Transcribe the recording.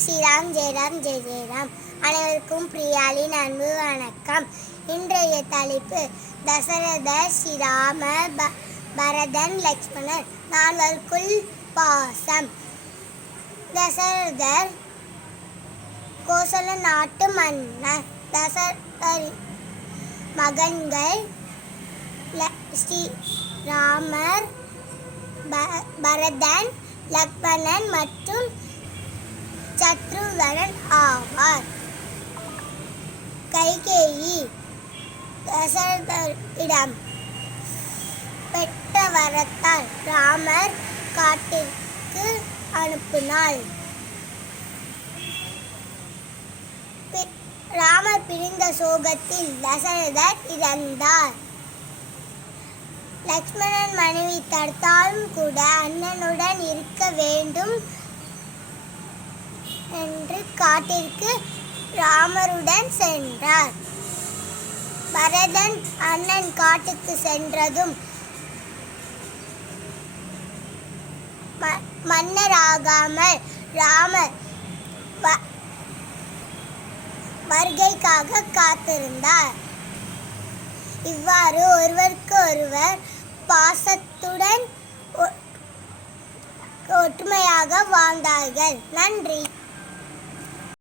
ஸ்ரீராம் ஜெயராம் ஜெய ஜெயராம். அனைவருக்கும் பிரியாளின் அன்பு வணக்கம். இன்றைய தலைப்பு தசரதர், ஸ்ரீராமர், பரதன், லக்ஷ்மணர் நால்வருக்குள் பாசம். தசரதர் கோசல நாட்டு மன்னர். தசரதரின் மகன்கள் ஸ்ரீராமர், பரதன், லக்ஷ்மணன் மற்றும் சத்ருகனன் ஆவார். கைகேயி தசரதரிடம் பெற்ற வரத்தால் ராமர் காட்டிற்கு அனுப்பினாள். ராமர் பிரிந்த சோகத்தில் தசரதர் இறந்தார். லக்ஷ்மணன் மனைவி தடுத்தாலும் கூட அண்ணனுடன் இருக்க வேண்டும் என்று காட்டிற்கு ராமருடன் சென்றார். பரதன் அண்ணன் காட்டுக்கு சென்றதும் மன்னராகாமல் ராமர் வருகைக்காக காத்திருந்தார். இவ்வாறு ஒருவருக்கு ஒருவர் பாசத்துடன் ஒற்றுமையாக வாழ்ந்தார்கள். நன்றி.